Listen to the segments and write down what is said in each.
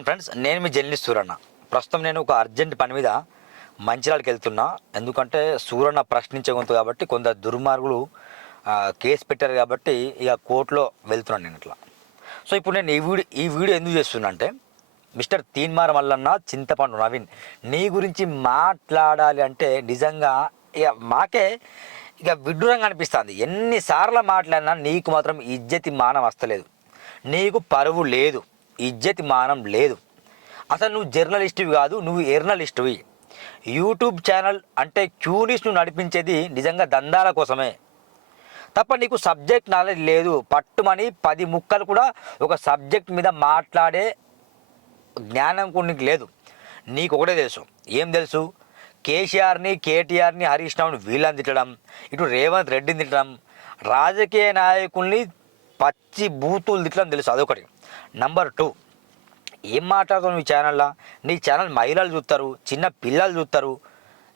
నమస్కారం ఫ్రెండ్స్, నేను మీ జర్నలిస్ట్ సూరన్న. ప్రస్తుతం నేను ఒక అర్జెంట్ పని మీద మంచిర్యాలకి వెళ్తున్నా. ఎందుకంటే సూరన్న ప్రశ్నించే గొంతు కాబట్టి కొందరు దుర్మార్గులు కేసు పెట్టారు కాబట్టి ఇక కోర్టులో వెళ్తున్నాను నేను ఇట్లా. సో ఇప్పుడు నేను ఈ వీడియో ఎందుకు చేస్తున్నా అంటే, మిస్టర్ తీన్మార్ మల్లన్న, చింతపండు నవీన్ నీ గురించి మాట్లాడాలి అంటే నిజంగా ఇక మాకే ఇక విడ్డూరంగా అనిపిస్తుంది. ఎన్నిసార్లు మాట్లాడినా నీకు మాత్రం ఇజ్జతి మానం వస్తలేదు, నీకు పరువు లేదు, ఇజ్జతి మానం లేదు. అసలు నువ్వు జర్నలిస్టువి కాదు, నువ్వు ఎర్నలిస్టువి. యూట్యూబ్ ఛానల్ అంటే క్యూనిస్ నువ్వు నడిపించేది నిజంగా దందాల కోసమే తప్ప నీకు సబ్జెక్ట్ నాలెడ్జ్ లేదు. పట్టుమని 10 ముక్కలు కూడా ఒక సబ్జెక్ట్ మీద మాట్లాడే జ్ఞానం కూడా నీకు లేదు. నీకు ఒకటే తెలుసు. ఏం తెలుసు? కేసీఆర్ని, కేటీఆర్ని, హరీష్ రావుని వీళ్ళని తిట్టడం, ఇటు రేవంత్ రెడ్డిని తిట్టడం, రాజకీయ నాయకుల్ని పచ్చి బూతులు తిట్టడం తెలుసు. అదొకటి. నంబర్ 2, ఏం మాట్లాడుతావు నీ ఛానల్లో? నీ ఛానల్ మహిళలు చూస్తారు, చిన్న పిల్లలు చూస్తారు,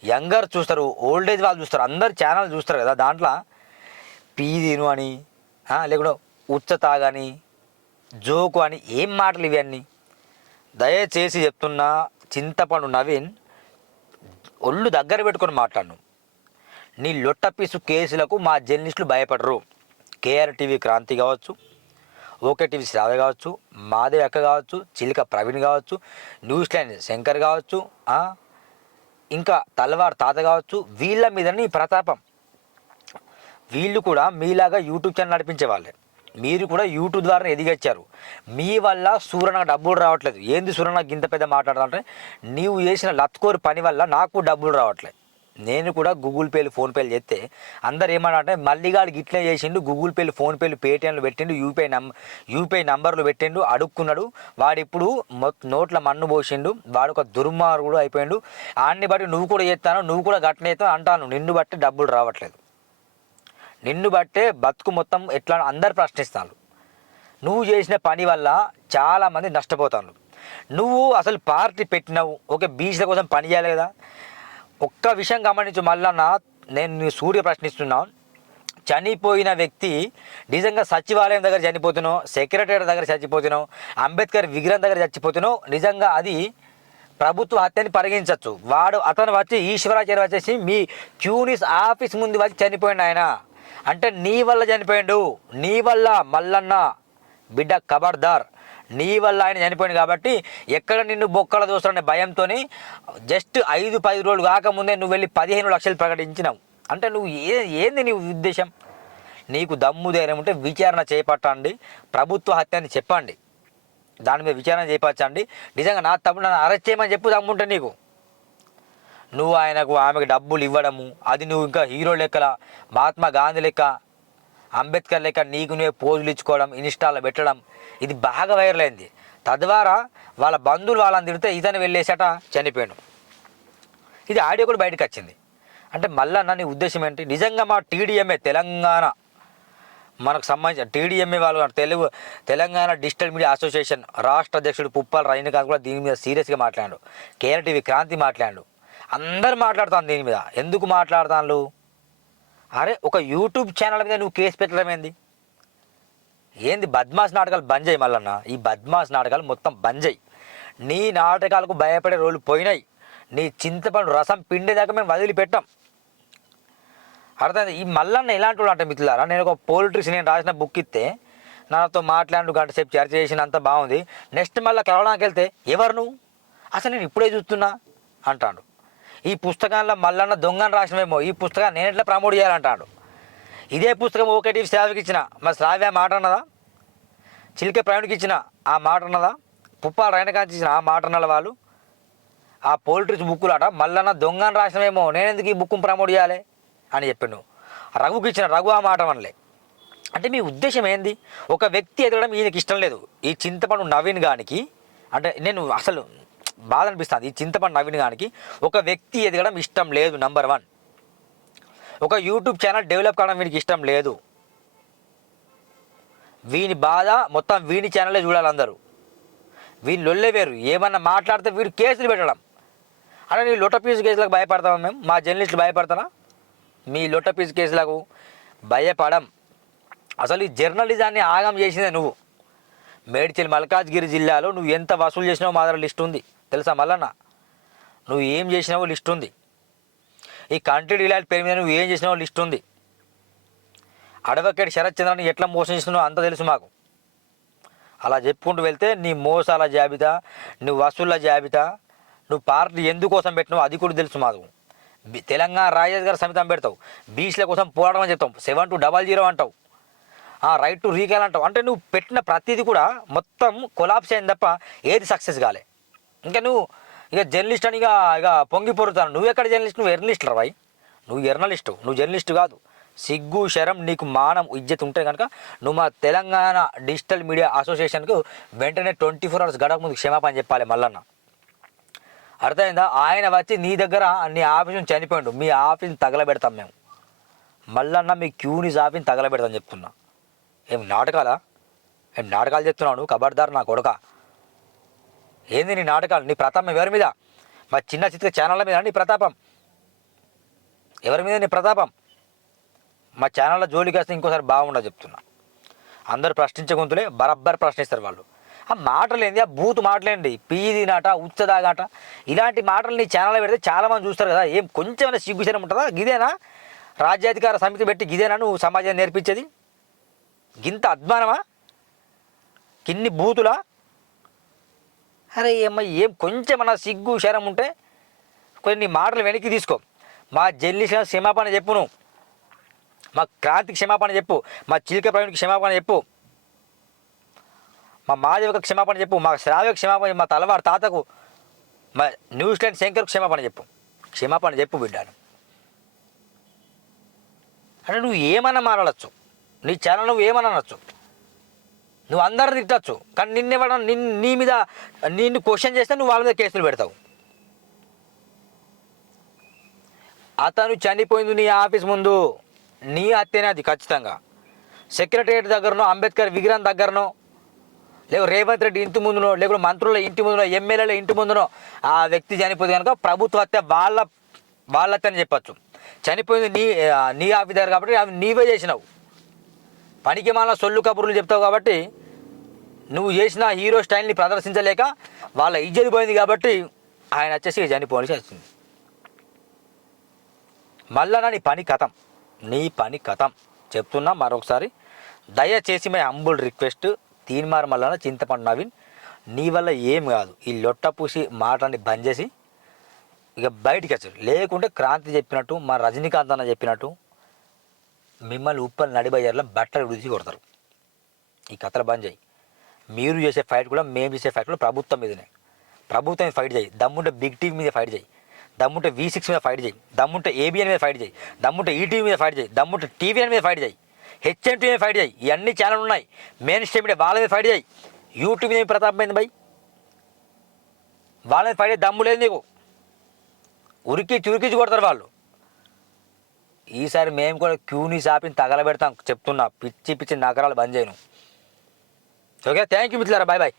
యంగర్ చూస్తారు, ఓల్డ్ ఏజ్ వాళ్ళు చూస్తారు, అందరు ఛానల్ చూస్తారు కదా. దాంట్లో పీదిను అని లేకుండా ఉచ్చతాగని, జోకు అని ఏం మాటలు ఇవన్నీ? దయచేసి చెప్తున్నా, చింతపండు నవీన్ ఒళ్ళు దగ్గర పెట్టుకొని మాట్లాడను. నీ లొట్టపీసు కేసులకు మా జర్నలిస్టులు భయపడరు. కేఆర్ టీవీ క్రాంతి కావచ్చు, ఓకే టీవీ శ్రావ్య కావచ్చు, మాదే అక్క కావచ్చు, చిలిక ప్రవీణ్ కావచ్చు, న్యూస్ లైన్ శంకర్ కావచ్చు, ఇంకా తలవారు తాత కావచ్చు, వీళ్ళ మీద నీ ప్రతాపం. వీళ్ళు కూడా మీలాగా యూట్యూబ్ ఛానల్ నడిపించే వాళ్ళే. మీరు కూడా యూట్యూబ్ ద్వారా ఎదిగొచ్చారు. మీ వల్ల సూరన్నకు డబ్బులు రావట్లేదు. ఏంది సూరన్నకు ఇంత పెద్ద మాట్లాడాలంటే, నీవు చేసిన లత్కోరు పని వల్ల నాకు డబ్బులు రావట్లేదు. నేను కూడా గూగుల్ పేలు, ఫోన్పేలు చేస్తే అందరు ఏమన్నారంటే, మల్లిగాడికి ఇట్లే చేసిండు, గూగుల్ పేలు, ఫోన్పేలు, పేటిఎంలు పెట్టిండు, యూపీఐ నంబర్లు పెట్టిండు, అడుక్కున్నాడు, వాడిప్పుడు నోట్ల మన్ను పోసిండు, వాడు ఒక దుర్మార్గుడు అయిపోయిండు, ఆడిని బట్టి నువ్వు కూడా చేస్తాను, నువ్వు కూడా గట్టిన చేస్తావు అంటాను. నిన్ను బట్టి డబ్బులు రావట్లేదు, నిన్ను బట్టే బతుకు మొత్తం ఎట్లా అందరు ప్రశ్నిస్తాను. నువ్వు చేసిన పని వల్ల చాలామంది నష్టపోతాను. నువ్వు అసలు పార్టీ పెట్టినావు, ఓకే, బీచ్ల కోసం పని చేయాలి కదా. ఒక్క విషయం గమనించు మల్లన్న, నేను సూర్య ప్రశ్నిస్తున్నాను. చనిపోయిన వ్యక్తి నిజంగా సచివాలయం దగ్గర చనిపోతున్నావు, సెక్రటరీ దగ్గర చచ్చిపోతున్నావు, అంబేద్కర్ విగ్రహం దగ్గర చచ్చిపోతున్నావు, నిజంగా అది ప్రభుత్వ హత్యని పరిగణించవచ్చు. అతను వచ్చి ఈశ్వరాచార్య వచ్చేసి మీ క్యూనిస్ ఆఫీస్ ముందు వచ్చి చనిపోయిండు. ఆయన అంటే నీ వల్ల చనిపోయిండు, నీ వల్ల మల్లన్న బిడ్డ ఖబర్దార్, నీ వల్ల ఆయన చనిపోయింది. కాబట్టి ఎక్కడ నిన్ను బొక్కల దోస్తారనే భయంతో జస్ట్ 5-10 రోజులు కాకముందే నువ్వు వెళ్ళి 15 లక్షలు ప్రకటించినావు. అంటే నువ్వు ఏంది నీ ఉద్దేశం? నీకు దమ్ము ధైర్యం ఉంటే విచారణ చేపట్టండి, ప్రభుత్వ హత్య అని చెప్పండి, దాని మీద విచారణ చేపట్టండి. నిజంగా నా తప్పు, నన్ను అరెస్ట్ చేయమని చెప్పు దమ్ముంటే నీకు. నువ్వు ఆమెకు డబ్బులు ఇవ్వడము, అది నువ్వు ఇంకా హీరో లెక్కల, మహాత్మా గాంధీ లెక్క, అంబేద్కర్ లెక్క నీకు నువ్వే పోజులు ఇచ్చుకోవడం, ఇన్స్టాల్లో పెట్టడం, ఇది బాగా వైరల్ అయింది. తద్వారా వాళ్ళ బంధువులు వాళ్ళని తిడితే ఇతను వెళ్ళేసట చనిపోయాడు. ఇది ఆడియో కూడా బయటకు వచ్చింది. అంటే మల్లన్న నీ ఉద్దేశం ఏంటి? నిజంగా మా టీడీఎంఏ తెలంగాణ మనకు సంబంధించిన టీడీఎంఏ వాళ్ళు, తెలంగాణ డిజిటల్ మీడియా అసోసియేషన్ రాష్ట్ర అధ్యక్షుడు పుప్పాల రజనీకాంత్ కూడా దీని మీద సీరియస్గా మాట్లాడాడు. కేఆర్ టీవీ క్రాంతి మాట్లాడాడు. అందరు మాట్లాడుతాను దీని మీద. ఎందుకు మాట్లాడతాను? అరే, ఒక యూట్యూబ్ ఛానల్ మీద నువ్వు కేసు పెట్టడం ఏంది? బద్మాస్ నాటకాలు బంద్ చేయి మల్లన్న. ఈ బద్మాస్ నాటకాలు మొత్తం బంద్ చేయి. నీ నాటకాలకు భయపడే రోజులు పోయినాయి. నీ చింతపండు రసం పిండేదాకా మేము వదిలిపెట్టాం. అర్థమైంది? ఈ మల్లన్న ఎలాంటి వాడు అంటే మిత్రులారా, నేను ఒక పోలిటిక్స్ నేను రాసిన బుక్ ఇస్తే నాతో మాట్లాడు, గంట సేపు చర్చ చేసినంత బాగుంది. నెక్స్ట్ మళ్ళీ కలవడానికి వెళ్తే ఎవరు నువ్వు, అసలు నేను ఇప్పుడే చూస్తున్నా అంటాడు. ఈ పుస్తకంలో మల్లన్న దొంగను రాసినవేమో, ఈ పుస్తకాన్ని నేను ఎట్లా ప్రమోట్ చేయాలంటాడు. ఇదే పుస్తకం ఓకే టీవీ శ్రావ్యకి ఇచ్చిన, మరి శ్రావ్య మాట అన్నదా? చిలికే ప్రవీణ్కి ఇచ్చిన ఆ మాట అన్నదా? పుప్పాల రజనీకాంత్ ఇచ్చిన ఆ మాట అన్నల వాళ్ళు? ఆ పోలిటిక్స్ బుక్కులాట మల్లన్న దొంగను రాసినవేమో, నేను ఎందుకు ఈ బుక్ను ప్రమోట్ చేయాలి అని చెప్పిండు. రఘుకి ఇచ్చిన, రఘు ఆ మాట అనలే. అంటే మీ ఉద్దేశం ఏంది? ఒక వ్యక్తి ఎదగడం ఈయనకి ఇష్టం లేదు. ఈ చింతపండు నవీన్ గానికి అంటే నేను అసలు బాధ అనిపిస్తుంది. ఈ చింతపండు నవీన్ గానికి ఒక వ్యక్తి ఎదగడం ఇష్టం లేదు. నంబర్ 1, ఒక యూట్యూబ్ ఛానల్ డెవలప్ కావడం వీడికి ఇష్టం లేదు. వీని బాధ మొత్తం వీని ఛానలే చూడాలి అందరూ. వీని లొల్లే వేరు. ఏమన్నా మాట్లాడితే వీడు కేసులు పెట్టడం. అంటే నీ లొట్టపీసు కేసులకు భయపడతామా మేము? మా జర్నలిస్టులు భయపడతారా? మీ లొట్టపీసు కేసులకు భయపడం. అసలు ఈ జర్నలిజాన్ని ఆగం చేసిందే నువ్వు. మేడ్చల్ మల్కాజ్గిరి జిల్లాలో నువ్వు ఎంత వసూలు చేసినావో మా దగ్గర లిస్ట్ ఉంది తెలుసా మల్లన్న. నువ్వు ఏం చేసినావో లిస్ట్ ఉంది. ఈ కంట్రీ డిలైట్ పేరు మీద నువ్వు ఏం చేసినావో లిస్ట్ ఉంది. అడ్వకేట్ శరత్ చంద్రని ఎట్లా మోసం చేసినావో అంత తెలుసు మాకు. అలా చెప్పుకుంటూ వెళ్తే నీ మోసాల జాబితా, నువ్వు వసూళ్ళ జాబితా, నువ్వు పార్టీ ఎందుకోసం పెట్టినావు అది కూడా తెలుసు మాకు. తెలంగాణ రాజేష్ గారు సమితం పెడతావు, బీసీల కోసం పోరాటం అని చెప్తావు, 7200 అంటావు, రైట్ టు రీకాల్ అంటావు. అంటే నువ్వు పెట్టిన ప్రతిదీ కూడా మొత్తం కొలాప్స్ అయింది తప్ప ఏది సక్సెస్ కాలే. ఇంకా నువ్వు ఇక జర్నలిస్ట్ అని ఇక పొంగి పొరుతాను. నువ్వు ఎక్కడ జర్నలిస్ట్? నువ్వు ఎర్నలిస్ట్ రా భాయ్, నువ్వు ఎర్నలిస్టు, నువ్వు జర్నలిస్ట్ కాదు. సిగ్గు శరం నీకు మానం ఇజ్జత్ ఉంటే కనుక నువ్వు మా తెలంగాణ డిజిటల్ మీడియా అసోసియేషన్కు వెంటనే 24 hours గడప ముందు క్షమాపణ చెప్పాలి మల్లన్న. అర్థమైందా? ఆయన వచ్చి నీ దగ్గర నీ ఆఫీసుని చనిపోయిండు, మీ ఆఫీస్ని తగలబెడతాం మేము. మల్లన్న మీ క్యూనిస్ ఆఫీస్ని తగలబెడతాం చెప్తున్నా. ఏం నాటకాలా? ఏం నాటకాలు చెప్తున్నావు నువ్వు? ఖబర్దార్ నా కొడక. ఏంది నీ నాటకాలు? నీ ప్రతాపం ఎవరి మీద? మా చిన్న చిత్ర ఛానళ్ళ మీద నీ ప్రతాపం? ఎవరి మీద నీ ప్రతాపం? మా ఛానల్లో జోలికి వస్తే ఇంకోసారి బాగుండదు చెప్తున్నా. అందరూ ప్రశ్నించే గొంతులే బరబ్బర్ ప్రశ్నిస్తారు వాళ్ళు. ఆ మాటలేంది, ఆ బూతు మాటలేండి, పీది నాట, ఉచ్చదాగాట, ఇలాంటి మాటలు నీ ఛానల్లో పెడితే చాలామంది చూస్తారు కదా. ఏం కొంచెమైనా సిగ్గుశరం ఉంటుందా? గిదేనా రాజ్యాధికార సమితి పెట్టి గిదేనా నువ్వు సమాజాన్ని నేర్పించేది? గింత అద్మానమా? కిన్ని బూతులా? అరే ఏం కొంచెమన్నా సిగ్గు శరం ఉంటే కొన్ని మాటలు వెనక్కి తీసుకో. మా జర్నలిస్ట్ క్షమాపణ చెప్పు, నువ్వు మా క్రాంతికి క్షమాపణ చెప్పు, మా చిలిక ప్రవీణ్కి క్షమాపణ చెప్పు, మా మాధవికి క్షమాపణ చెప్పు, మా శ్రావ్యకు క్షమాపణ, మా తలవారు తాతకు, మా న్యూజిలాండ్ శంకర్కు క్షమాపణ చెప్పు బిడ్డాను. అంటే నువ్వు ఏమన్నా మాట్లాడచ్చు, నీ ఛానల్ నువ్వు ఏమన్నా అనొచ్చు, నువ్వు అందరిని తిట్టచ్చు, కానీ నిన్నెవడం నీ మీద నిన్ను క్వశ్చన్ చేస్తే నువ్వు వాళ్ళ మీద కేసులు పెడతావు. అతను చనిపోయింది నీ ఆఫీస్ ముందు, నీ హత్యనే అది ఖచ్చితంగా. సెక్రటరియట్ దగ్గరనో, అంబేద్కర్ విగ్రహం దగ్గరనో, లేక రేవంత్ రెడ్డి ఇంటి ముందునో, లేకపోతే మంత్రుల ఇంటి ముందునో, ఎమ్మెల్యేల ఇంటి ముందునో ఆ వ్యక్తి చనిపోయింది కనుక ప్రభుత్వ హత్య వాళ్ళ హత్య అని చెప్పచ్చు. చనిపోయింది నీ ఆఫీస్ దగ్గర కాబట్టి అవి నీవే చేసినావు. పనికి మాల సొల్లు కబుర్లు చెప్తావు కాబట్టి నువ్వు చేసిన హీరో స్టైల్ని ప్రదర్శించలేక వాళ్ళ ఇజ్జతి పోయింది కాబట్టి ఆయన వచ్చేసి చనిపోవాల్సి వచ్చింది. మళ్ళా నీ పని కథం చెప్తున్నా మరొకసారి. దయచేసి my humble request, Teenmar Mallanna Chintapandu Naveen, నీ వల్ల ఏం కాదు. ఈ లొట్ట పూసి మాటని బంద్ చేసి ఇక బయటికి వచ్చారు. లేకుంటే క్రాంతి చెప్పినట్టు, మా రజనీకాంత్ అన్న చెప్పినట్టు మిమ్మల్ని ఉప్పల్ నడిబయ్యారులో బట్టలు విడిచి కొడతారు. ఈ కథలు బంద్ చేయి. మీరు చేసే ఫైట్ కూడా మేము చేసే ఫైట్ కూడా ప్రభుత్వం మీదనే. ప్రభుత్వం మీద ఫైట్ చేయి. దమ్ముంటే బిగ్ టీవీ మీద ఫైట్ చేయి, దమ్ముంటే V6 మీద ఫైట్ చేయి, దమ్ముంటే ABN మీద ఫైట్ చేయి, దమ్ముంటే ఈటీవీ మీద ఫైట్ చేయి, దమ్ముంటే TVN మీద ఫైట్ చేయి, HMT మీద ఫైట్ చేయి. ఇవన్నీ ఛానల్ ఉన్నాయి, మెయిన్ స్ట్రీమ్ మీడియా వాళ్ళ మీద ఫైట్ చేయి. యూట్యూబ్ మీద ప్రతాపమైంది బై, వాళ్ళ మీద ఫైట్ చేయి. దమ్ము లేదు నీకు, ఉరికి చురికించి కొడతారు వాళ్ళు. ఈసారి మేము కూడా క్యూని షాపింగ్ తగలబెడతాం చెప్తున్నా. పిచ్చి నగరాలు బంద్ చేయను. ఓకే, థ్యాంక్ యూ మిత్రులారా, బాయ్.